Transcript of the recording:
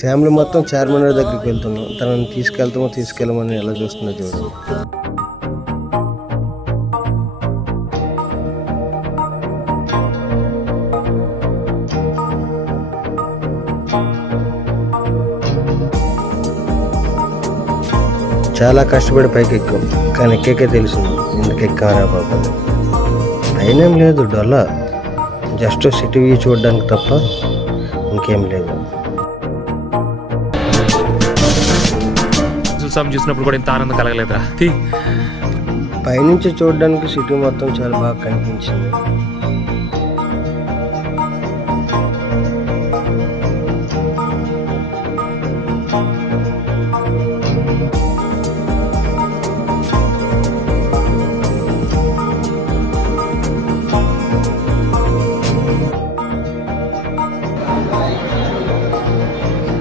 Family మొత్తం చార్మినార్ దగ్గరికి వెళ్తున్నాం. తనని తీసుకెళ్ళమని ఎలా చూస్తున్నా చూడండి. చాలా కష్టపడి పైకి ఎక్కాం, కానీ ఎక్కేకే తెలిసింది ఎందుకు ఎక్కారా బాబు. అయినేం లేదు, డొల్లా జస్ట్ సిటీ వ్యూ చూడడానికి తప్ప ఇంకేం లేదు. చూసినప్పుడు కూడా ఇంత ఆనందం కలగలేదురా. పైనుంచి చూడడానికి సిటీ మొత్తం చాలా బాగా కనిపించింది.